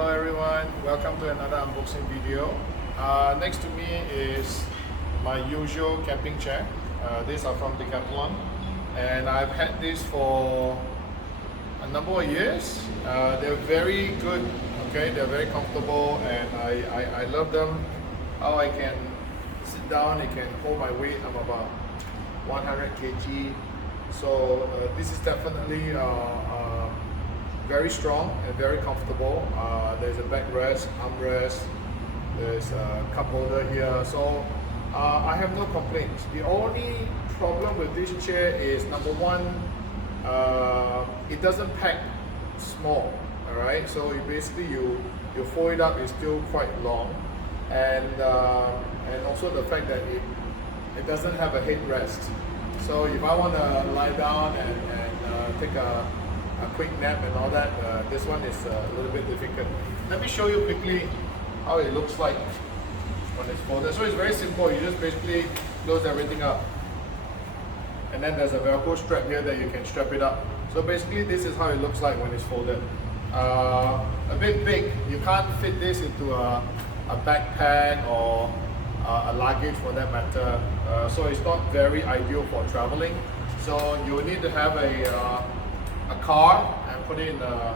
Hello everyone, welcome to another unboxing video. Next to me is my usual camping chair. These are from Decathlon and I've had this for a number of years. They're very good, okay, they're very comfortable and I love them. How I can sit down, it can hold my weight. I'm about 100 kg. So this is definitely very strong and very comfortable. There's a backrest, armrest, there's a cup holder here. So I have no complaints. The only problem with this chair is number one, it doesn't pack small. All right, so you fold it up, it's still quite long, and also the fact that it doesn't have a headrest. So if I want to lie down and take a quick nap and all that, this one is a little bit difficult. Let me show you quickly how it looks like when it's folded. So it's very simple. You just basically close everything up, and then there's a Velcro strap here that you can strap it up. So basically this is how it looks like when it's folded. A bit big. You can't fit this into a backpack or a luggage for that matter. So it's not very ideal for traveling. So you will need to have a car and put it in the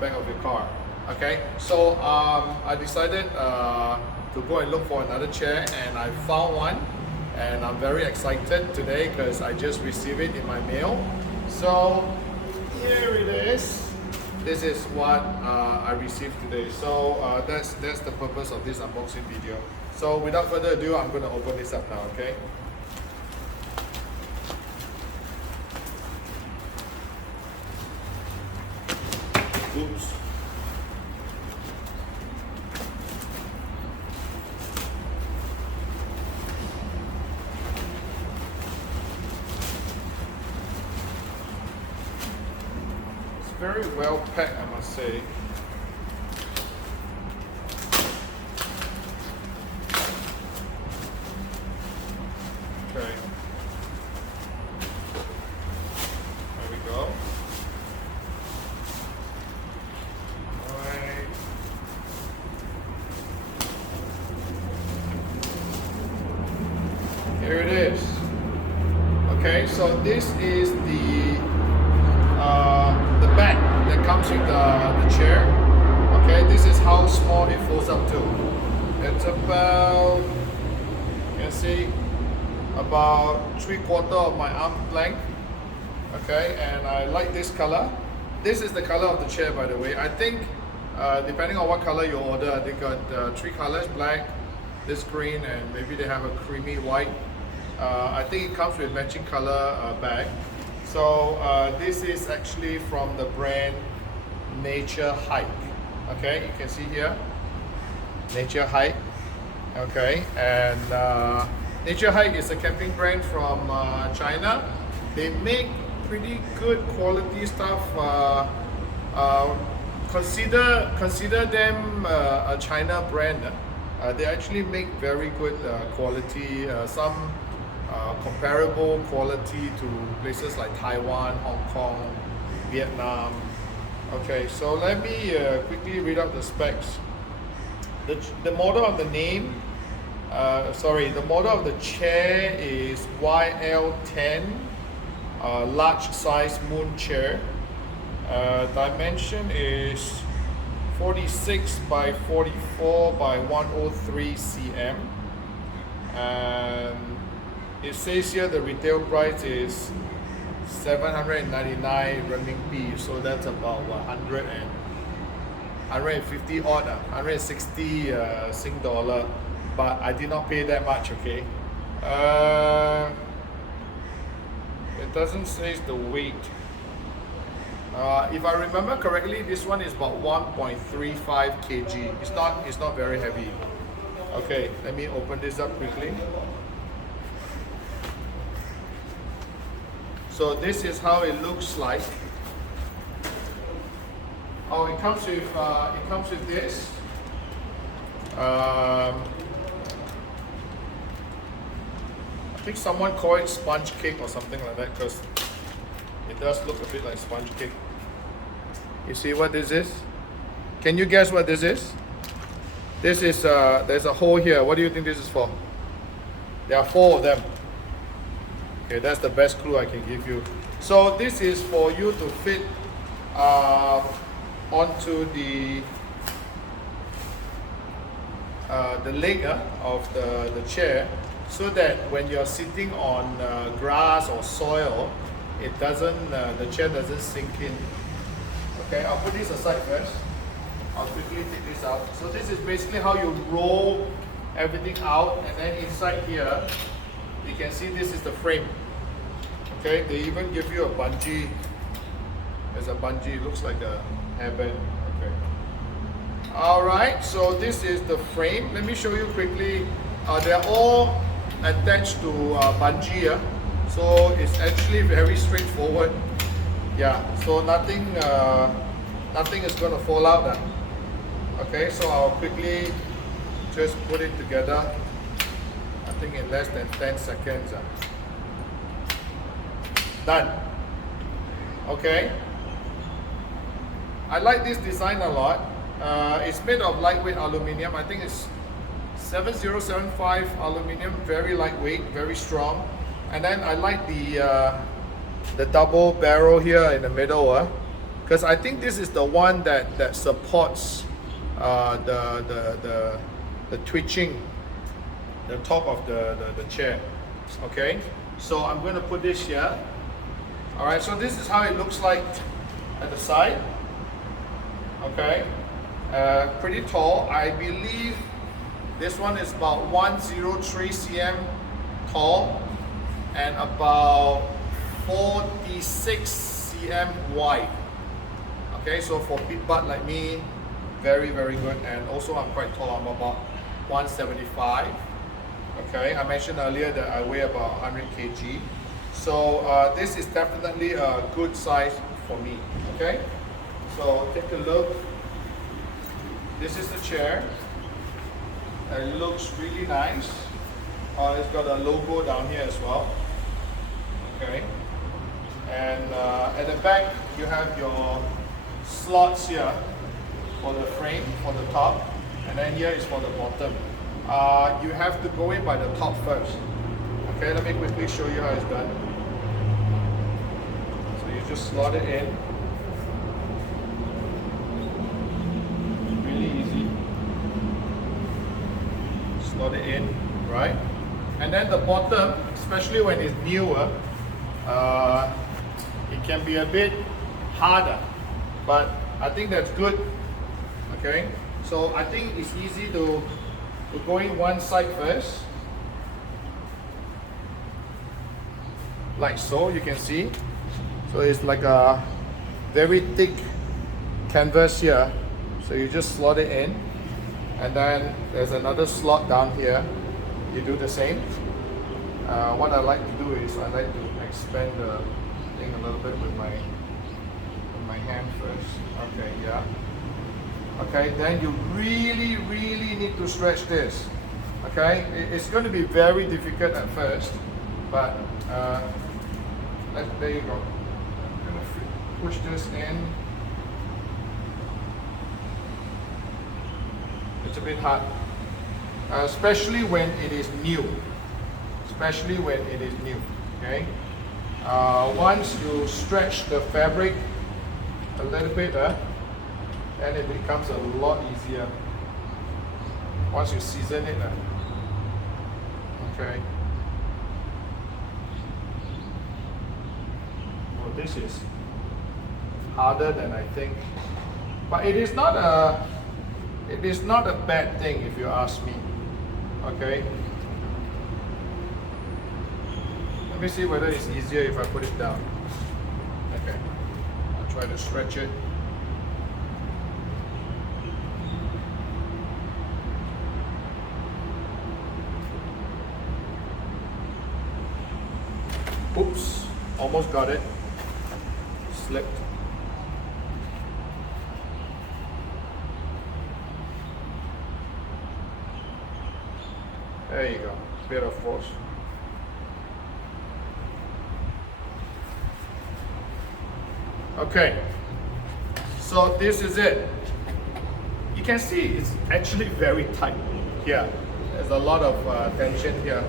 back of your car. Okay, so I decided to go and look for another chair, and I found one, and I'm very excited today because I just received it in my mail. So here it is. This is what I received today. So that's the purpose of this unboxing video. So without further ado, I'm going to open this up now. Okay. Oops. It's very well packed, I must say. Okay. There we go. Here it is. Okay, so this is the bag that comes with the chair. Okay, this is how small it folds up to. It's about, you can see, about 3/4 of my arm length. Okay, and I like this color. This is the color of the chair, by the way. I think depending on what color you order, they got 3 colors: black, this green, and maybe they have a creamy white. I think it comes with matching color bag. So this is actually from the brand Naturehike. Okay, you can see here, Naturehike. Okay, and Naturehike is a camping brand from China. They make pretty good quality stuff. Consider them a China brand. They actually make very good quality, some comparable quality to places like Taiwan, Hong Kong, Vietnam. Okay, so let me quickly read out the specs. The model of the the model of the chair is YL10, large size moon chair. Dimension is 46 by 44 by 103 cm, and it says here the retail price is 799 renminbi, so that's about 150 odd, 160 Sing dollar, but I did not pay that much. Okay, it doesn't say the weight. If I remember correctly, this one is about 1.35 kg. It's not very heavy. Okay, let me open this up quickly. So this is how it looks like. Oh, it comes with this. I think someone called it sponge cake or something like that, because it does look a bit like sponge cake. You see what this is? Can you guess what this is? This is, there's a hole here. What do you think this is for? There are 4 of them. Okay, that's the best clue I can give you. So this is for you to fit onto the leg of the chair, so that when you're sitting on grass or soil, it doesn't, the chair doesn't sink in. Okay, I'll put this aside first. I'll quickly take this out. So this is basically how you roll everything out, and then inside here, you can see this is the frame. Okay, they even give you a bungee. There's a bungee, it looks like a hairband. Okay. Alright, so this is the frame. Let me show you quickly. They're all attached to bungee. So it's actually very straightforward. Yeah, so nothing is going to fall out. Okay, so I'll quickly just put it together. I think in less than 10 seconds. Done. Okay. I like this design a lot. It's made of lightweight aluminium. I think it's 7075 aluminium, very lightweight, very strong. And then I like the double barrel here in the middle, because I think this is the one that supports the twitching, the top of the chair. Okay, so I'm going to put this here. All right, so this is how it looks like at the side. Okay, pretty tall. I believe this one is about 103 cm tall and about 46 cm wide. Okay, so for big butt like me, very good. And also I'm quite tall. I'm about 175. Okay, I mentioned earlier that I weigh about 100 kg. So this is definitely a good size for me. Okay, so take a look. This is the chair. It looks really nice. It's got a logo down here as well. Okay, and at the back you have your slots here for the frame, for the top, and then here is for the bottom. You have to go in by the top first. Okay, let me quickly show you how it's done. So you just slot it in. Really easy. Slot it in, right? And then the bottom, especially when it's newer, it can be a bit harder, but I think that's good. Okay, so I think it's easy to go in one side first, like so. You can see, so it's like a very thick canvas here, so you just slot it in, and then there's another slot down here. You do the same. What I like to do is I like to expand the thing a little bit with my hand first. Okay, yeah. Okay, then you really need to stretch this. Okay, it's going to be very difficult at first, but there you go. I'm going to push this in. It's a bit hard, especially when it is new. Especially when it is new. Okay. Once you stretch the fabric a little bit, then it becomes a lot easier. Once you season it, okay. Well, this is harder than I think, but it is not a bad thing if you ask me. Okay. Let me see whether it's easier if I put it down. Okay, I'll try to stretch it. Oops, almost got it. Slipped. There you go, bit of force. Okay, so this is it. you can see it's actually very tight here. There's a lot of tension here.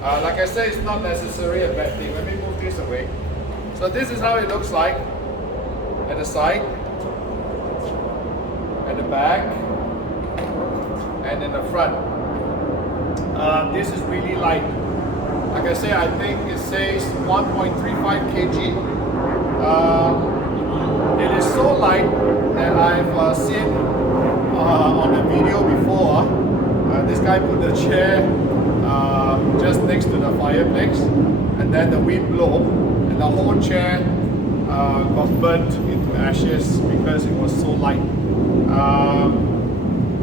Like I said, it's not necessarily a bad thing. Let me move this away. So this is how it looks like at the side, at the back, and in the front. This is really light. Like I say, I think it says 1.35 kg. It is so light that I've seen on a video before. This guy put the chair just next to the fireplace, and then the wind blow, and the whole chair got burnt into ashes because it was so light.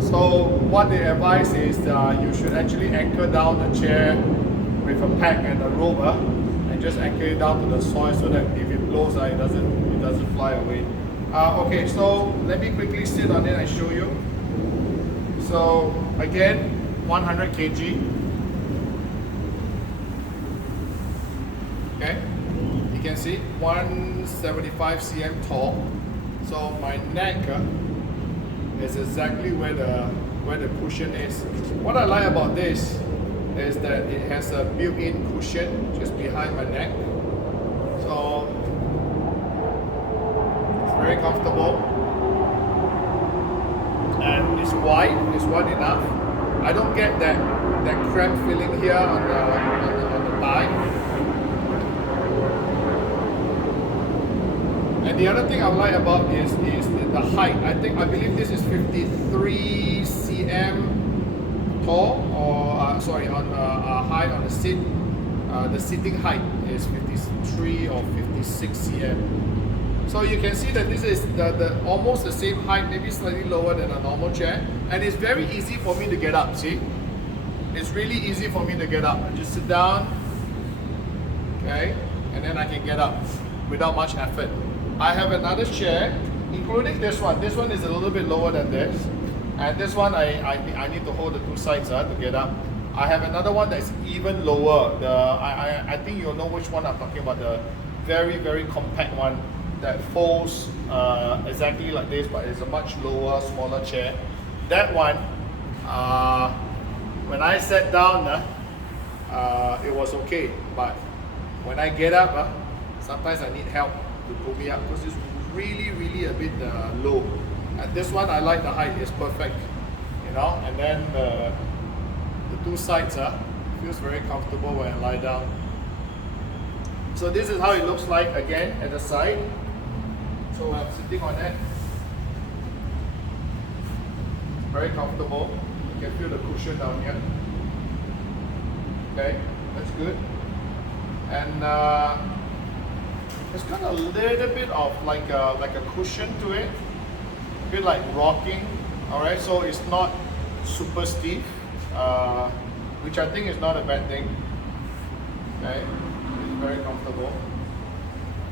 So what they advise is you should actually anchor down the chair with a pack and a rope, and just anchor it down to the soil so that if it blows, it doesn't fly away. Okay, so let me quickly sit on it and show you. So again, 100 kg. Okay, you can see 175 cm tall. So my neck is exactly where the cushion is. What I like about this is that it has a built-in cushion just behind my neck. So it's very comfortable. And it's wide enough. I don't get that cramp feeling here on the thigh. And the other thing I like about is the height. I believe this is 53 cm tall, or on height on the seat. The seating height is 53 or 56 cm. So you can see that this is the almost the same height, maybe slightly lower than a normal chair, and it's very easy for me to get up. See, it's really easy for me to get up. I just sit down, okay, and then I can get up without much effort. I have another chair, including this one. This one is a little bit lower than this, and this one I need to hold the two sides to get up. I have another one that's even lower. I think you'll know which one I'm talking about. The very, very compact one that folds exactly like this, but it's a much lower, smaller chair. That one, when I sat down, it was okay, but when I get up, sometimes I need help to pull me up because it's really, really a bit low. And this one, I like the height, it's perfect, you know. And then the two sides feels very comfortable when I lie down. So this is how it looks like again at the side. So I'm sitting on it. Very comfortable. You can feel the cushion down here. Okay, that's good. And it's got a little bit of like a cushion to it, a bit like rocking. All right, so it's not super stiff, which I think is not a bad thing. Okay, it's very comfortable.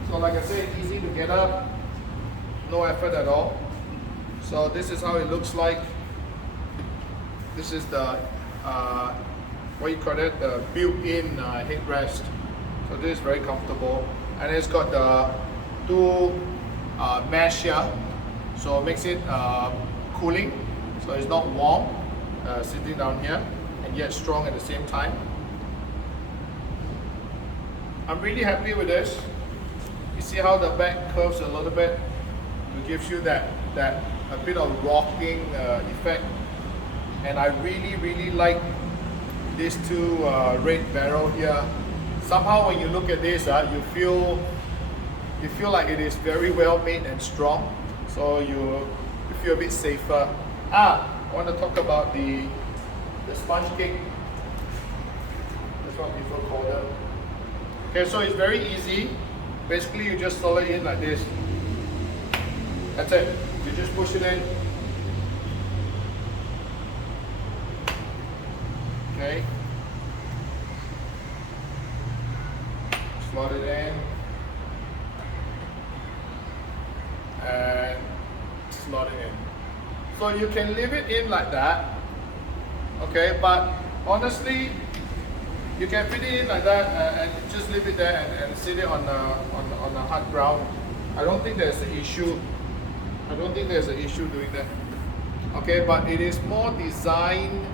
So like I said, easy to get up, no effort at all. So this is how it looks like. This is the what you call it, the built-in headrest. So this is very comfortable, and it's got the two mesh here, so it makes it cooling, so it's not warm sitting down here, and yet strong at the same time. I'm really happy with this. You see how the back curves a little bit? It gives you that a bit of rocking effect. And I really, really like these two red barrel here. Somehow when you look at this, you feel like it is very well made and strong. So you feel a bit safer. I want to talk about the sponge cake. That's what people call them. Okay, so it's very easy. Basically, you just solder it in like this. That's it. You just push it in. Okay. Slot it in. And slot it in. So you can leave it in like that. Okay, but honestly, you can fit it in like that and just leave it there and sit it on the hard ground. I don't think there's an issue. I don't think there's an issue doing that. Okay, but it is more designed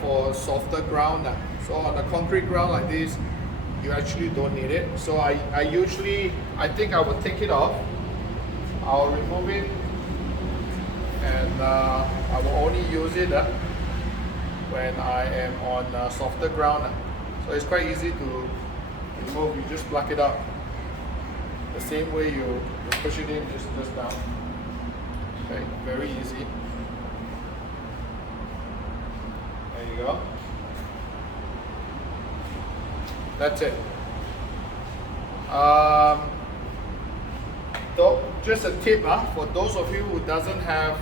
for softer ground. So on a concrete ground like this, you actually don't need it. So I think I will take it off. I'll remove it, and I will only use it when I am on softer ground. So it's quite easy to remove. You just plug it up the same way you push it in, just down. Okay, very easy. There you go. That's it. So just a tip for those of you who doesn't have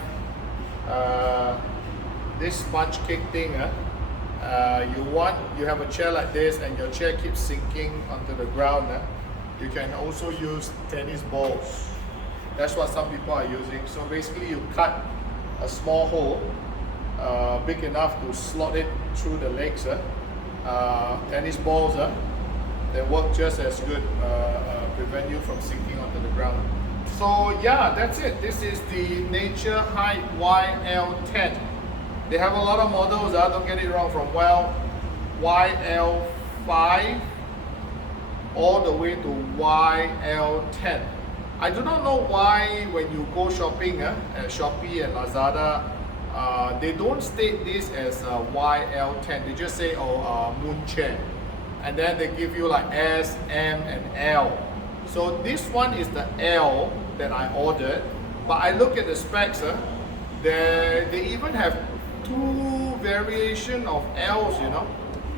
this sponge cake thing. You have a chair like this and your chair keeps sinking onto the ground. You can also use tennis balls. That's what some people are using. So basically you cut a small hole big enough to slot it through the legs. Tennis balls, they work just as good, prevent you from sinking onto the ground. So yeah, that's it. This is the Naturehike YL10. They have a lot of models, don't get it wrong, from YL5 all the way to YL10. I do not know why when you go shopping at Shopee and Lazada, they don't state this as YL10. They just say, moon chair. And then they give you like S, M, and L. So this one is the L that I ordered. But I look at the specs, they even have two variation of L's,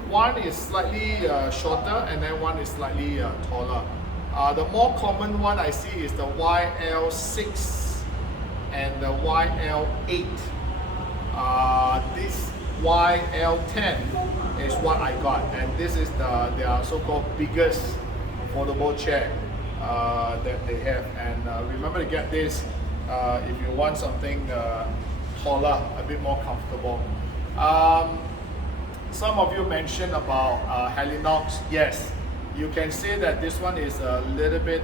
One is slightly shorter and then one is slightly taller. The more common one I see is the YL6 and the YL8. This YL10 is what I got, and this is their so-called biggest affordable chair that they have. And remember to get this if you want something taller, a bit more comfortable. Some of you mentioned about Helinox. Yes, you can say that this one is a little bit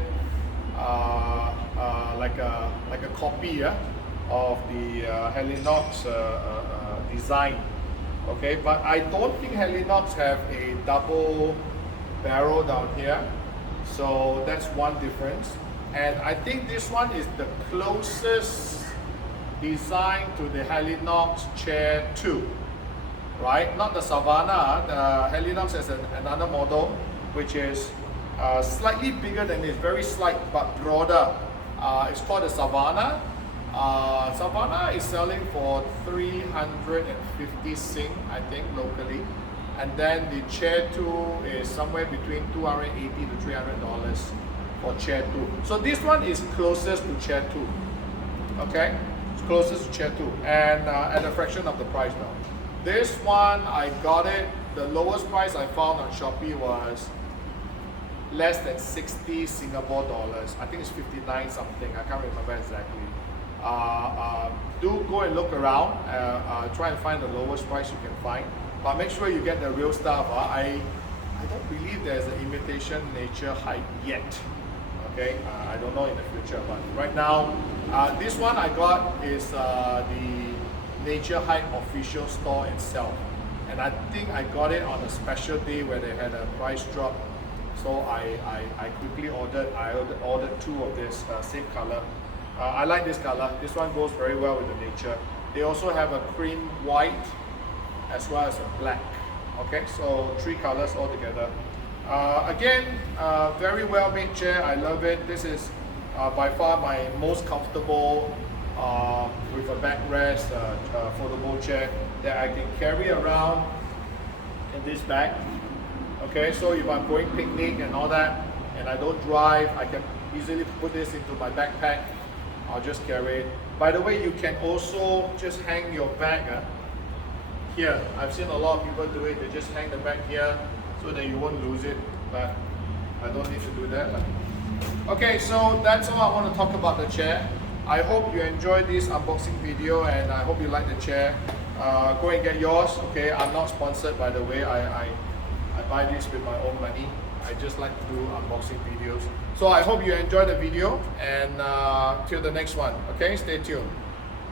like a copy of the Helinox design. Okay, but I don't think Helinox have a double barrel down here, so that's one difference. And I think this one is the closest design to the Helinox Chair 2, right? Not the Savannah. The Helinox has another model which is slightly bigger than this, very slight but broader. It's called the Savannah. Savannah is selling for 350 Sing, I think, locally. And then the Chair 2 is somewhere between $280 to $300 for Chair 2. So this one is closest to Chair 2. Okay? It's closest to Chair 2 and at a fraction of the price now. This one, I got it, the lowest price I found on Shopee was less than 60 Singapore dollars. I think it's 59 something, I can't remember exactly. Do go and look around, try and find the lowest price you can find, but make sure you get the real stuff. I don't believe there's an imitation Naturehike yet. Okay, I don't know in the future, but right now, this one I got is the Naturehike official store itself, and I think I got it on a special day where they had a price drop. So I quickly ordered. I ordered two of this same color. I like this color. This one goes very well with the nature. They also have a cream white as well as a black. Okay, so three colors altogether. Again, very well made chair. I love it. This is by far my most comfortable with a backrest foldable chair that I can carry around in this bag. Okay, so if I'm going picnic and all that and I don't drive, I can easily put this into my backpack. I'll just carry it. By the way, you can also just hang your bag here. I've seen a lot of people do it. They just hang the bag here so that you won't lose it, but I don't need to do that. Okay, so that's all I want to talk about the chair. I hope you enjoyed this unboxing video and I hope you like the chair. Go and get yours. Okay, I'm not sponsored, by the way. I buy this with my own money. I just like to do unboxing videos. So I hope you enjoyed the video, and till the next one. Okay, stay tuned.